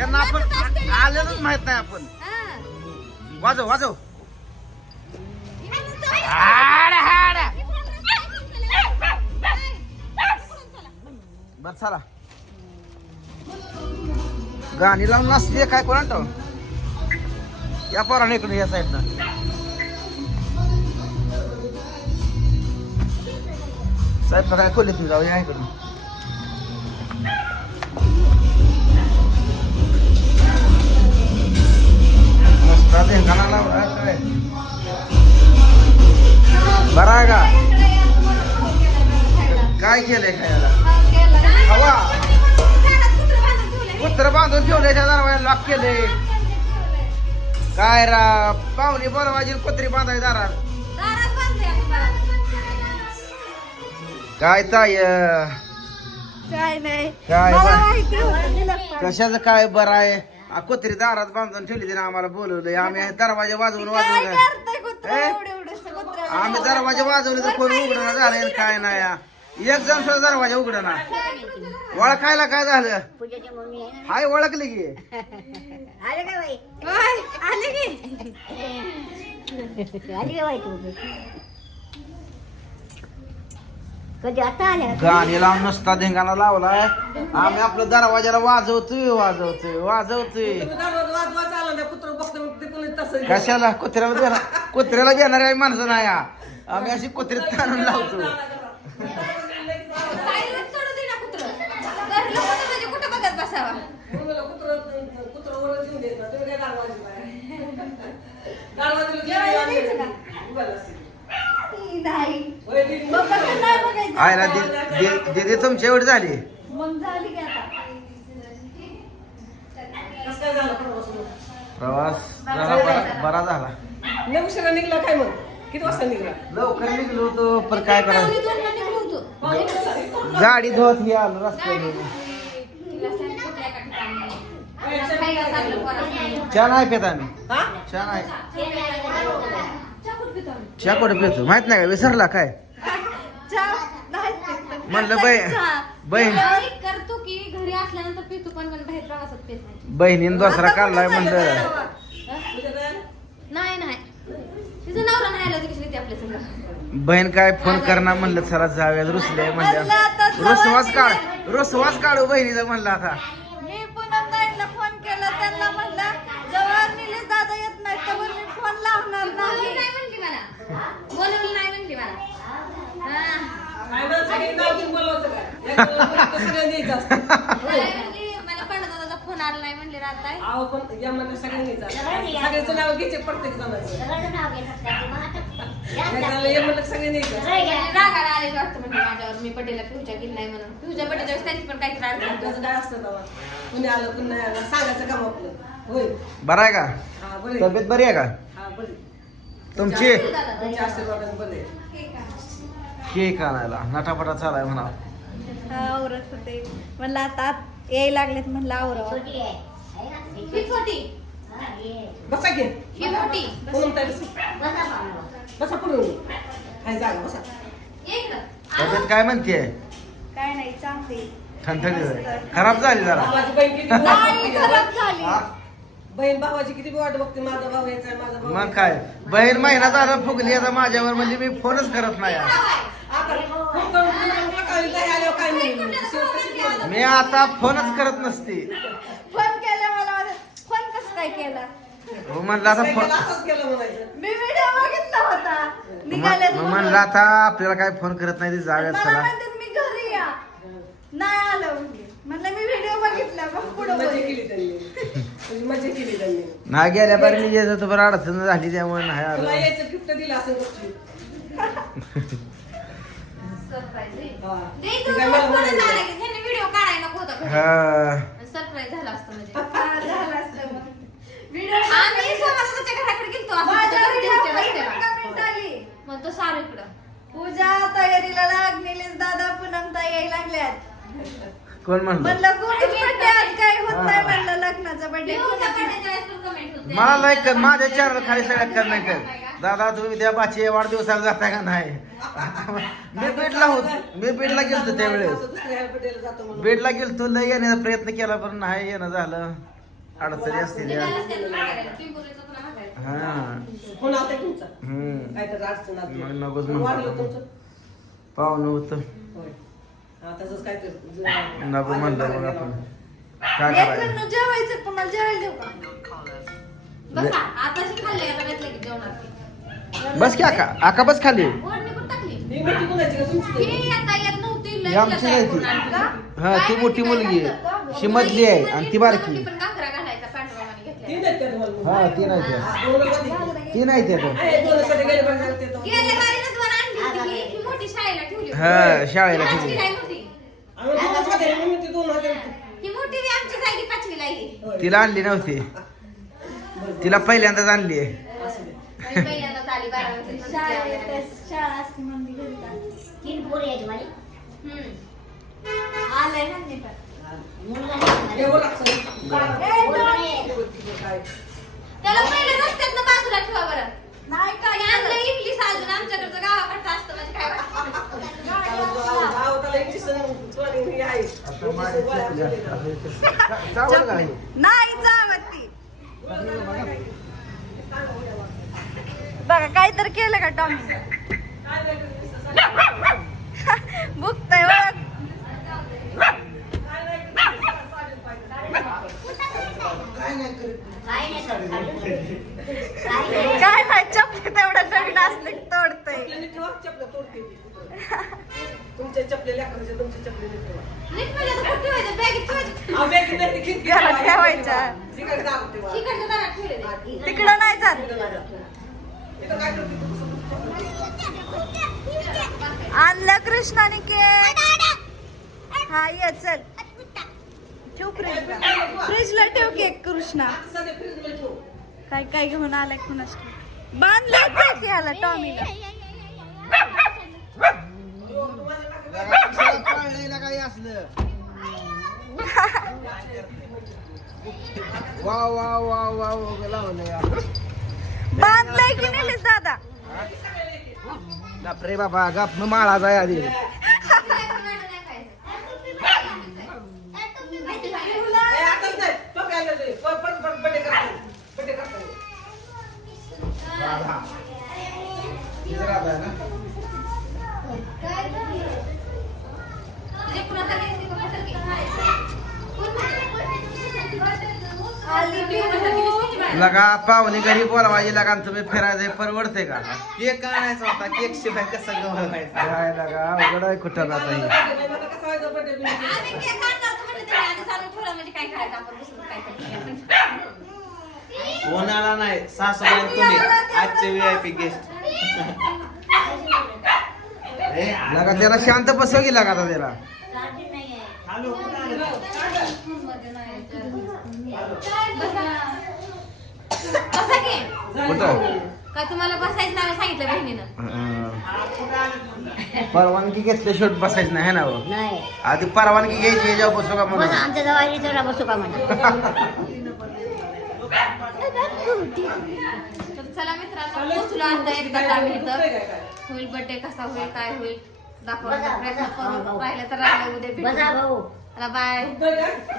यांना आपण आलेलंच माहित नाही आपण. वाजव वाजव. बर चला गाणी लावून नसते काय कोणा या पोराने इकडून या साईडनं साहेब काय खोलीत तुम्ही जाऊ या इकडून. मस्त धिंगाणा लावला काय बरं आहे का काय केलंय खायला हवा कुत्र बांधून ठेवले त्या दरवाजा लॉक केले काय रा पाहुणे बोलवायची कुत्री बांधायची दारात काय ताय काय नाही काय मला बा- माहिती होतं, दिलं पण. कशाचं काय बरं आहे कुत्री दारात बांधून ठेवली तिने आम्हाला बोलवलंय आम्ही दरवाजा वाजवून काय वाजवून करताय कुत्रं ए? एवढं एवढंसं कुत्र्याला? आम्ही दरवाजा वाजवले तर कोण उघडणं झालंय आणि काय नाही एक जण सुद्धा दरवाजा उघडना ओळखायला काय झालं पूजाची मम्मी आहे हाय ओळखली की ना आले का बाई होय, आले की आली का बाई तू कधी आता आल्या गाणी लावून नसता धिंगाणा लावलाय आम्ही आपलं दरवाजाला वाजवतोय वाजवतोय वाजवतोय कशाला कुत्र्याला देणार आहे माणसं नाही आम्ही अशी कुत्रीत ताणून लावतो बाहेरच सोडू दे ना कुत्रं. घरलं कुत्रं म्हणजे कुठं बघत बसावा? जेवायला द्यायचं का? नाही. मग कसं नाही बघायचं? आयला दीदी तुमची एवढी झाली मग झाली की आता. प्रवास जरा बरा झाला लय उशिरा निघला काय मग किती वाजता निघला लवकर निघलो होतो पण काय पावणे करायचं दोनला निघलो होतो. गाडी धुवत ही आलो रस्त्याने तिला सांग कुठल्या एका ठिकाणी. खायला चांगलं पोरासनी. चहा नाही पेत आम्ही हा चहा नाही चहा कुठं पितो आम्ही? चहा कुठे पितो माहित नाही का विसरला काय चहा नाही पित. म्हणलं चहा. बहीण घरी करतो की घरी असल्यानंतर पितो पण बाहेर प्रवासात पित नाही. बहिणीने दुसरा काढलाय म्हणलं नाही नाही तिचं नवरा नाही आला कशी येते आपल्या संग. बहीण काय फोन करणार म्हणलं चला जाऊया रुसले म्हणलं रुसवास काढू बहिणीचं म्हणलं आता मी पुन्हा ताईंना फोन केला त्यांना म्हणलं जेव्हा निलेश दादा येत नाही तेव्हा मी फोन लावणार नाही म्हणली मला बोलवलं नाही म्हणली मला काय ना सगळी नाव घेऊन बोलवायचं काय सगळ्यांनी यायचं असतं नाही म्हणली मला पंडित दादाचा फोन आला नाही म्हणली राहताय अहो पण या म्हणलं सगळ्यांनी यायचं सगळ्याचं नाव घ्यायचे प्रत्येक जणांचं सगळं नाव घेत असतात मग एक झालं हे म्हणलं सगळ्यांनी यायचं रागाला आले वाटतं म्हणजे माझ्यावर मी पटेला पिऊच्या गेली नाही म्हणून पिऊच्या पटेच्या वेळेस त्यांनी पण काहीतरी अडचण त्याचं काय असतं बाबा कुणी आलं कुणी नाही आलं सांगायचं काम आपलं होय बरं आहे का हा बरे तब्येत बरी आहे का हा बरे तुमची तुमच्या आशीर्वादाने बरे केक आणायला नटापटा चालाय म्हणा आवरत होते म्हणलं आता यायला लागलेत म्हणलं आवरावं छोटी आहे ना ती? ही छोटी हा, ये. बसा घे ही मोठी कोण ताई बसा बसा पाहुणं. बसा पुढे काय जागा बसा ये इकडं. तब्येत काय म्हणते काय नाही चांगली ठणठणीत आहे. खराब झाली जरा भावाची बहीण किती नाही वाट खराब बघते. झाली हा? बहीण भावाची किती वाट बघते माझा भाऊ यायचा माझा भाऊ मग काय बहीण महिना झाला फुगली आता माझ्यावर म्हणजे मी फोनच करत नाही आता फोन करून तुला काय होईल, काय आल्यावर काय नाही शेवट कशी बोलणार? मी आता फोनच करत नसते फोन केला मला फोन कसं काय केला हो म्हणलं आता काय फोन केलं, असंच केलं म्हणायचं मी व्हिडिओ बघितला होता निघाले मग म्हणलं आता आपल्याला काय फोन करत नाही ते जाऊयात मला चला म्हणतात मी घरी या नाही आलं म्हणलं मी व्हिडिओ बघितला मग पुढे मजा केली त्यांनी म्हणजे मजा केली त्यांनी नाही गेल्या बारी मी येत होतो बरं अडचण झाली त्यामुळे नाही तुला आलो यायचं गिफ्ट दिलं असं गोष्टी व्हिडिओ काढायला नको होता हा सरप्राईज झाला असतं म्हणजे झालं असतं आम्ही समाजाच्या घराकडे गेलतो मग तो सारू इकडं पूजा तयारीला लाग निलेश दादा पूनम ताई यायला लागल्यात कोण म्हणलं म्हणलं कोणीच बर्थडे आज काय होत नाही म्हणलं लग्नाचा बर्थडे मला लाईक कर माझ्या चॅनल खाली सगळ्यात कर नाही कर दादा तुम्ही त्या बाची वाढदिवसाला जाताय का नाही मी बीडला गेलतो त्यावेळेस दुसऱ्या बर्थडेला जातो म्हणून बीडला गेलतो लय येण्याचा प्रयत्न केला पण नाही येणं झालं अडचणी असतील या. हा कोण आलंय तुमचं? हम्म काहीतरी अडचण आली. मग नकोच वाढलं म्हणलं तुमचं? पाहुणं होतं होय. हा, तसंच काहीतरी. नको म्हणलं मग आपण काय करायचं. लेकरांनो, जेवायचं तुम्हाला जेवायला देऊ का? बसा आताशी खाल्ले आता घेतलं की जेवणार बस की आका आका बस खाली ओढणी कुठं टाकली ही मोठी कोणाची का तुमची? ही आता येत नव्हती लई ही आमची लई नाही ती. आणली का? हा ती काय मोठी माहिती मुलगी काय आहे घातलं? शी मधली आहे आणि ती बारकी मोठी पण घागरा घालायचा पांडुरंगाने घेतलेला. तीन आहेत का तुम्हाला? हा ती नाही त्या हा, दोन मध्ये. ती नाही त्या आहे, दोनसाठी गेले पाहिजे ते तर. गेल्या बारीनं दोन आणली होती ही. ही मोठी शाळेला ठेवली होती. हा शाळेला पाचवीला ठेवली आहे मोठी. आम्ही दोनच होते, म्हणून ते दोन होते. ही मोठी बी आमची जागी पाचवीला आहे. होय. तिला आणली नव्हती तिला पहिल्यांदाच आणली आहे असं दे. बाई पहिल्यांदाच आली 12 वर्षाची. शाळा असते म्हणून घरी. तीन पोरी आहेत माझी. आलंय ना ते पण. मुलगा नाही एवढं असं. मला. पोरं नाही आहेत. काय? त्याला पहिले रस्त्यातनं बाजूला ठेवा बरं. नाही काय आणलं इंग्लिश अजून आमच्याकडचं गावाकडचं असतं म्हणजे काय गावात आलं इंजेक्शन, सोनी हे आहे. चावल का हे? नाही जावत ती बघा काय तर केलं का टॉमी बुकतय बघ काय नाही करत. काही नाही. काय नाही चपली तेवढं नवीन असलं की तोडतय चपलेने ठेवा, चपल्या तोडते ती. तुमच्या चपले लेकराच्या, तुमच्या चपलेने ठेवा. नीट म्हणजे आता कुठे ठेवायचं बॅगेत ठेवायचं हा, बॅगेत नाही, ती खिडकीत घरात ठेवा. ठेवायच्या. तिकडे दारात ठेवा. तिकडच्या दारात ठेवले ते. तिकडं नाही जात इथं काय करते तू? आणलं कृष्णाने केक हा ये चल ठेव फ्रीजला फ्रीजला ठेव केक कृष्णा सध्या फ्रीजमध्ये ठेव. काय काय घेऊन आलाय कुणास बांधलं केक याला टॉमीला कशाला पाळलेलं काही असलं वा वा वा वा लावलं या बांधलंय की नेलीस दादा गप रे बाबा गप मग माळा जाय आधी ए, आताच नाही. पकायला नाही. पट बड्डे करता येईल. बड्डे करता येईल. लगा पाहुणे घरी बोलवायची लगा आणि तुम्ही फिरायचं परवडते का केक आणायचा होता केक शिवाय कसं गव्हायचा काय लगा अवघड आहे कुठं आता हे. मला कसं व्हायचं बड्डे बिड्डे? आधी केक आणला होता म्हणजे त्याने आधी चालू ठेवला म्हणजे काय करायचं आपण दुसरं काय करायचं कोणाला नाही सासूबाई तुम्ही आजचे VIP गेस्ट लगा त्याला शांत बसव की लगा आता त्याला चार्जिंग नाही आहे. हॅलो बसा की कुठं का तुम्हाला बसायचं नाव सांगितलं बहिणीनं परवानगी घेतल्याशिवाय बसायचं नाही है ना हो? नाही. आधी परवानगी घ्यायची याच्यावर बसू का बस म्हणून आमच्या जवळ तेवढा बसू का म्हणा. तर चला मित्रांनो पोचलो आता एकदाच आम्ही इथं होईल बर्थडे कसा होईल काय होईल दाखवण्याचा प्रयत्न करू राहिलं तर राहिलं उद्या बसा भेटू भाऊ. चला बाय बरं का?